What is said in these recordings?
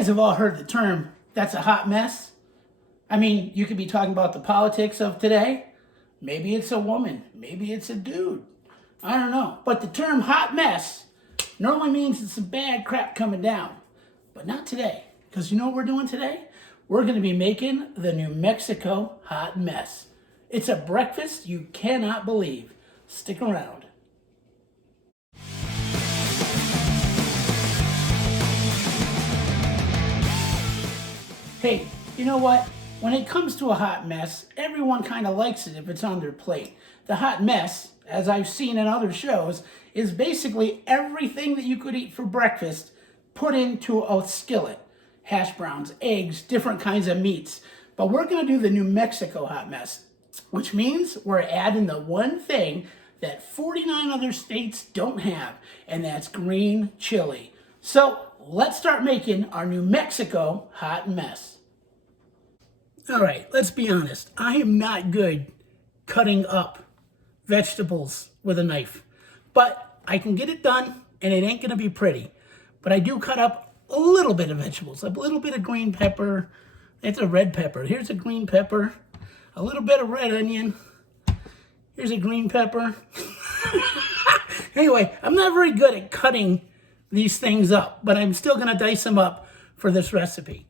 guys have all heard the term, that's a hot mess. I mean, you could be talking about the politics of today. Maybe it's a woman. Maybe it's a dude. I don't know. But the term hot mess normally means it's some bad crap coming down. But not today. Because you know what we're doing today? We're going to be making the New Mexico hot mess. It's a breakfast you cannot believe. Stick around. Hey, you know what? When it comes to a hot mess, everyone kind of likes it if it's on their plate. The hot mess, as I've seen in other shows, is basically everything that you could eat for breakfast put into a skillet. Hash browns, eggs, different kinds of meats. But we're going to do the New Mexico hot mess, which means we're adding the one thing that 49 other states don't have, and that's green chili. So let's start making our New Mexico hot mess. All right, let's be honest. I am not good cutting up vegetables with a knife, but I can get it done, and it ain't gonna be pretty. But I do cut up a little bit of vegetables, a little bit of green pepper. It's a red pepper. Here's a green pepper, a little bit of red onion. Here's a green pepper. Anyway, I'm not very good at cutting these things up, but I'm still gonna dice them up for this recipe.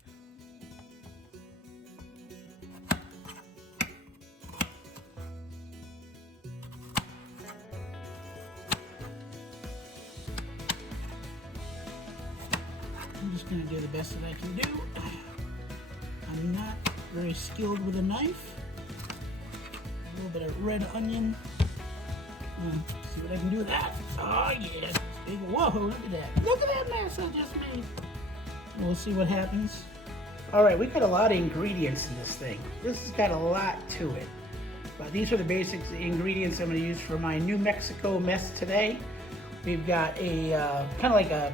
I'm just going to do the best that I can do. I'm not very skilled with a knife. A little bit of red onion. See what I can do with that. Oh yeah, it's big. Whoa, look at that. Look at that mess I just made. We'll see what happens. All right, we've got a lot of ingredients in this thing. This has got a lot to it. But these are the basic ingredients I'm going to use for my New Mexico mess today. We've got a kind of like a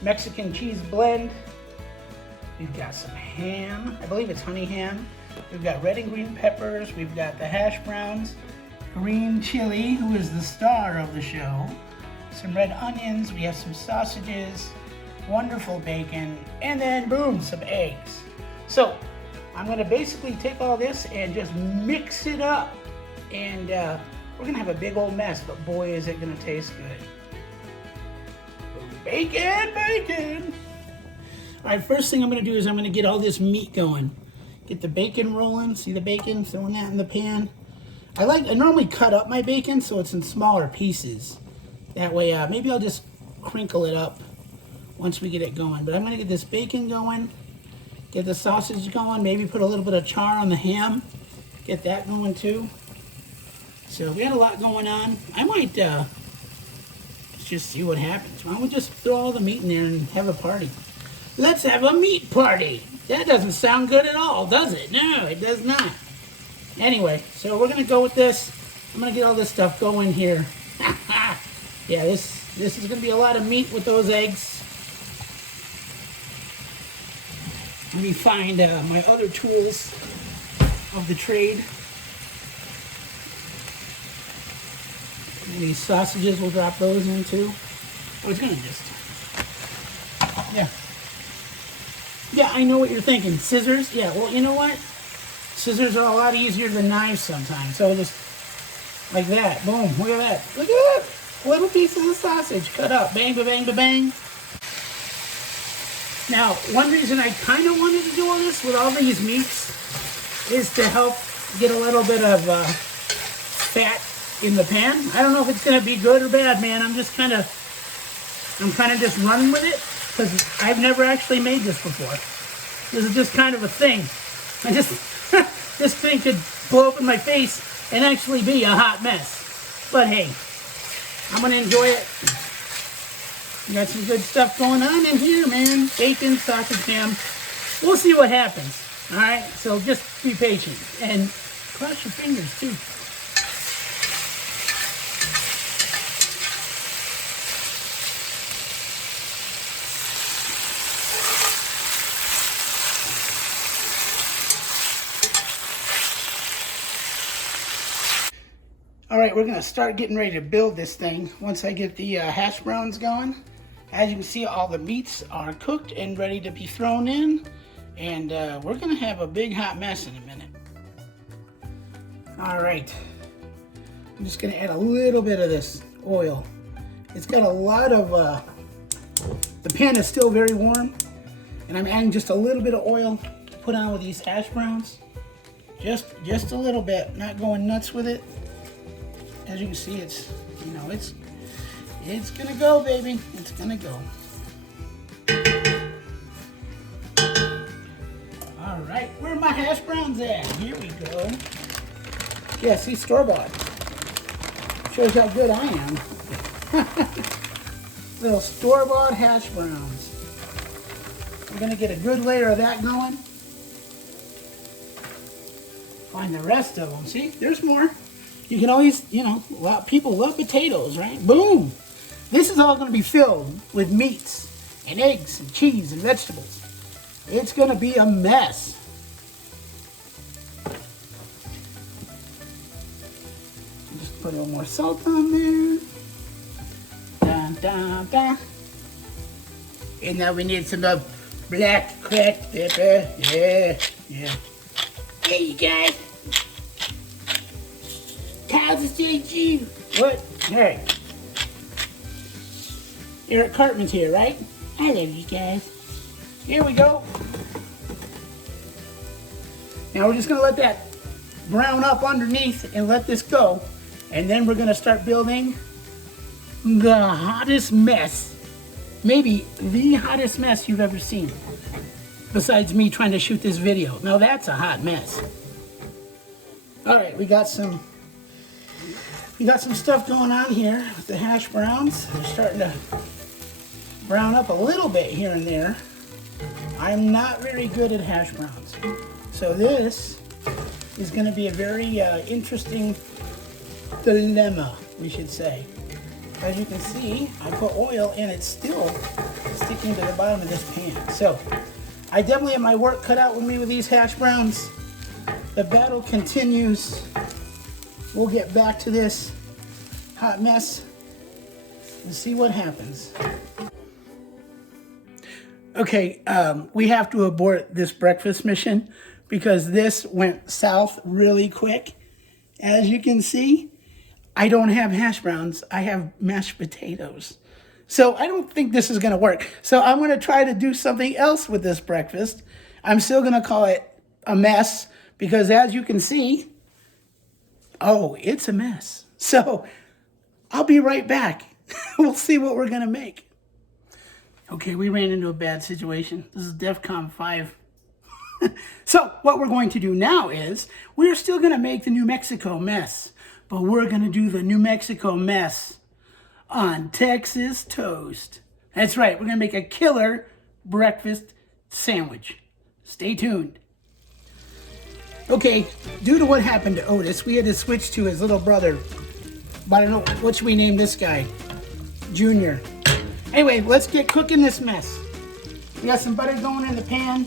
Mexican cheese blend. We've got some ham. I believe it's honey ham. We've got red and green peppers. We've got the hash browns, green chili, who is the star of the show, some red onions. We have some sausages, wonderful bacon, and then boom, some eggs. So I'm going to basically take all this and just mix it up, and we're going to have a big old mess, but boy is it going to taste good. Bacon, bacon! All right, first thing I'm going to do is I'm going to get all this meat going. Get the bacon rolling. See the bacon? Throwing that in the pan. I normally cut up my bacon so it's in smaller pieces. That way, maybe I'll just crinkle it up once we get it going. But I'm going to get this bacon going. Get the sausage going. Maybe put a little bit of char on the ham. Get that going too. So we got a lot going on. I might just see what happens. Why don't we just throw all the meat in there and have a party? Let's have a meat party. That doesn't sound good at all, does it? No, it does not. Anyway, so we're gonna go with this. I'm gonna get all this stuff going here. Yeah, this is gonna be a lot of meat with those eggs. Let me find my other tools of the trade. These sausages, we'll drop those in too. I was gonna just, yeah, I know what you're thinking. Scissors? Yeah, well, you know what? Scissors are a lot easier than knives sometimes. So just like that. Boom, look at that. Look at that. Little pieces of sausage cut up. Bang, ba, bang, ba, bang. Now, one reason I kind of wanted to do all this with all these meats is to help get a little bit of fat in the pan. I don't know if it's gonna be good or bad, man. I'm kind of just running with it because I've never actually made this before. This is just kind of a thing. This thing could blow up in my face and actually be a hot mess. But hey, I'm gonna enjoy it. We got some good stuff going on in here, man. Bacon, sausage, ham. We'll see what happens. All right, so just be patient and cross your fingers too. All right, we're gonna start getting ready to build this thing once I get the hash browns going. As you can see, all the meats are cooked and ready to be thrown in. And we're gonna have a big hot mess in a minute. All right, I'm just gonna add a little bit of this oil. It's got a lot of, the pan is still very warm, and I'm adding just a little bit of oil to put on with these hash browns. Just a little bit, not going nuts with it. As you can see, it's, you know, it's gonna go, baby. It's gonna go. All right, where are my hash browns at? Here we go. Yeah, see, store-bought. Shows how good I am. Little store-bought hash browns. We're gonna get a good layer of that going. Find the rest of them. See, there's more. You can always, you know, a lot of people love potatoes, right? Boom! This is all gonna be filled with meats and eggs and cheese and vegetables. It's gonna be a mess. Just put a little more salt on there. Dun, dun, dun. And now we need some black cracked pepper. Yeah. Hey, you guys. How's it change you? What? Hey. Eric Cartman's here, right? I love you guys. Here we go. Now we're just gonna let that brown up underneath and let this go. And then we're gonna start building the hottest mess, maybe the hottest mess you've ever seen. Besides me trying to shoot this video. Now that's a hot mess. All right, we got some stuff going on here with the hash browns. They're starting to brown up a little bit here and there. I'm not very good at hash browns. So this is gonna be a very interesting dilemma, we should say. As you can see, I put oil and it's still sticking to the bottom of this pan. So I definitely have my work cut out with me with these hash browns. The battle continues. We'll get back to this hot mess and see what happens. Okay, we have to abort this breakfast mission because this went south really quick. As you can see, I don't have hash browns, I have mashed potatoes. So I don't think this is gonna work. So I'm gonna try to do something else with this breakfast. I'm still gonna call it a mess because as you can see, oh, it's a mess. So I'll be right back. We'll see what we're gonna make. Okay, we ran into a bad situation. This is DEFCON 5. So what we're going to do now is, we're still gonna make the New Mexico mess, but we're gonna do the New Mexico mess on Texas toast. That's right, we're gonna make a killer breakfast sandwich. Stay tuned. Okay, due to what happened to Otis, we had to switch to his little brother. But I don't know, what should we name this guy? Junior. Anyway, let's get cooking this mess. We got some butter going in the pan.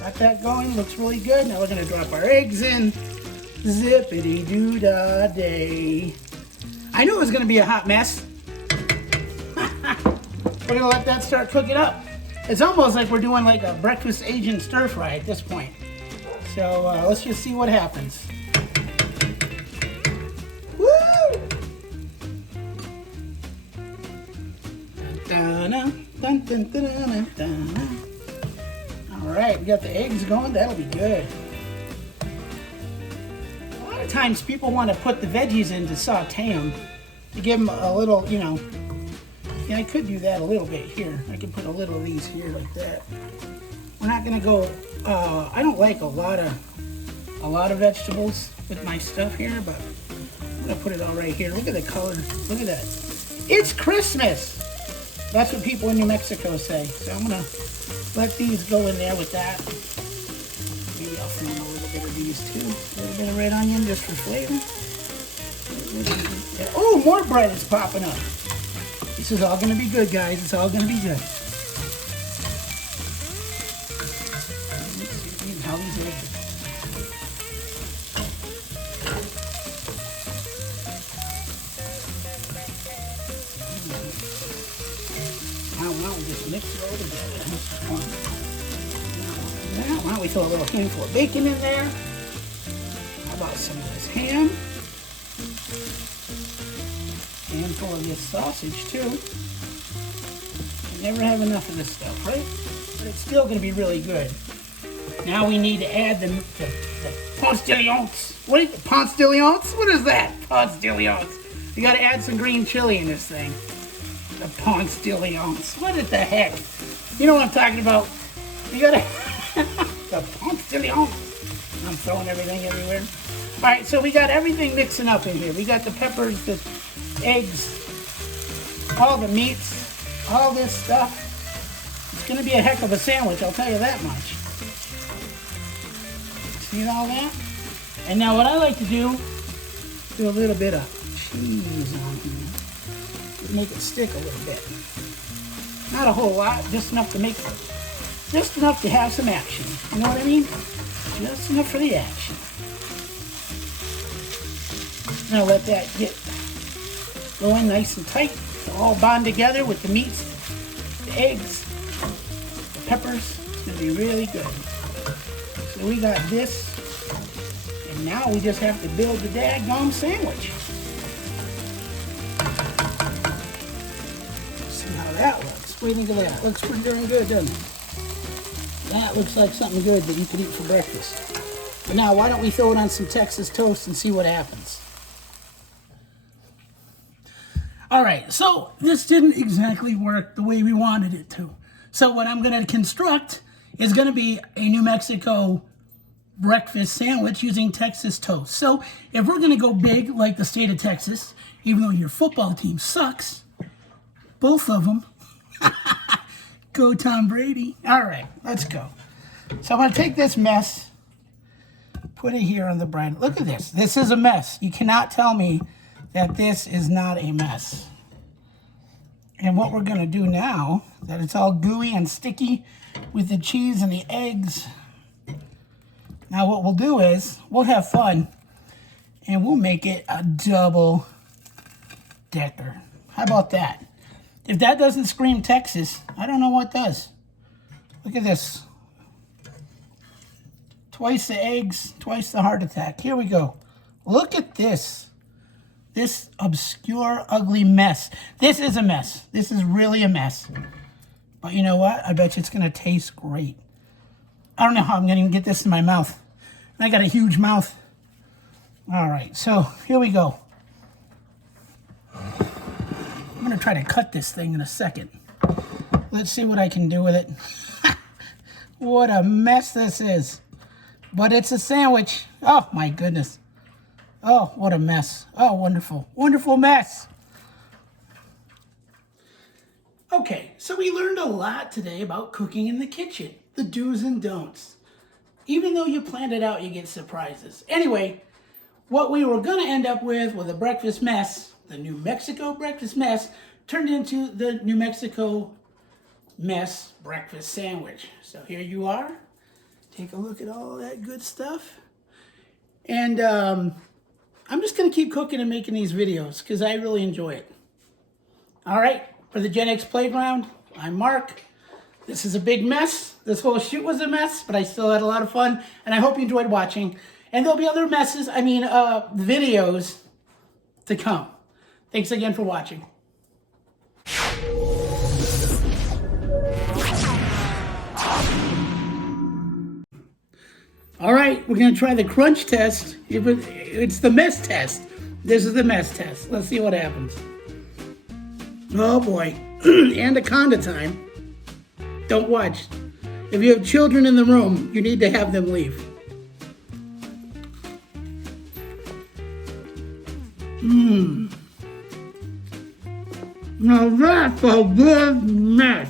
Got that going, looks really good. Now we're gonna drop our eggs in. Zippity-doo-dah-day. I knew it was gonna be a hot mess. We're gonna let that start cooking up. It's almost like we're doing like a breakfast Asian stir fry at this point. So let's just see what happens. Woo! All right, we got the eggs going. That'll be good. A lot of times people want to put the veggies in to saute them, to give them a little, you know. Yeah, I could do that a little bit here. I could put a little of these here like that. We're not gonna go. I don't like a lot of vegetables with my stuff here, but I'm gonna put it all right here. Look at the color. Look at that. It's Christmas. That's what people in New Mexico say. So I'm gonna let these go in there with that. Maybe I'll throw in a little bit of these too. A little bit of red onion just for flavor. Oh, more bread is popping up. This is all gonna be good, guys. It's all gonna be good. Let's see how these eggs. we throw a little handful of bacon in there? How about some of this ham? Handful of this sausage too. You never have enough of this stuff, right? But it's still going to be really good. Now we need to add the ponce de leonce. What is it? Ponce de leonce? What is that? Ponce de leonce. You got to add some green chili in this thing. The ponce de leonce. What the heck? You know what I'm talking about? You got to the ponce de leonce. I'm throwing everything everywhere. All right, so we got everything mixing up in here. We got the peppers, the eggs, all the meats, all this stuff. It's going to be a heck of a sandwich, I'll tell you that much. See all that? And now what I like to do a little bit of cheese on here. Make it stick a little bit. Not a whole lot, just enough to make it, just enough to have some action. You know what I mean? Just enough for the action. Now let that get going nice and tight. It'll all bond together with the meats, the eggs, the peppers. It's going to be really good. So we got this, and now we just have to build the daggone sandwich. See how that looks. What do you think of that? Looks pretty darn good, doesn't it? That looks like something good that you could eat for breakfast. But now, why don't we throw it on some Texas toast and see what happens? All right, so this didn't exactly work the way we wanted it to. So what I'm going to construct is going to be a New Mexico breakfast sandwich using Texas toast. So if we're going to go big like the state of Texas, even though your football team sucks, both of them, go Tom Brady. All right, let's go. So I'm going to take this mess, put it here on the bread. Look at this. This is a mess. You cannot tell me that this is not a mess. And what we're going to do now, that it's all gooey and sticky with the cheese and the eggs. Now what we'll do is, we'll have fun, and we'll make it a double decker. How about that? If that doesn't scream Texas, I don't know what does. Look at this. Twice the eggs, twice the heart attack. Here we go. Look at this. This obscure, ugly mess. This is a mess. This is really a mess. But you know what? I bet you it's going to taste great. I don't know how I'm going to even get this in my mouth. I got a huge mouth. All right, so here we go. I'm going to try to cut this thing in a second. Let's see what I can do with it. What a mess this is. But it's a sandwich. Oh, my goodness. Oh, what a mess. Oh, wonderful. Wonderful mess. Okay, so we learned a lot today about cooking in the kitchen. The do's and don'ts. Even though you planned it out, you get surprises. Anyway, what we were going to end up with a breakfast mess, the New Mexico breakfast mess, turned into the New Mexico mess breakfast sandwich. So here you are. Take a look at all that good stuff. And I'm just going to keep cooking and making these videos because I really enjoy it. All right, for the Gen X Playground, I'm Mark. This is a big mess. This whole shoot was a mess, but I still had a lot of fun, and I hope you enjoyed watching. And there'll be other messes, videos to come. Thanks again for watching. All right, we're going to try the crunch test. It's the mess test. This is the mess test. Let's see what happens. Oh, boy. Anaconda time. Don't watch. If you have children in the room, you need to have them leave. Now that's a good mess.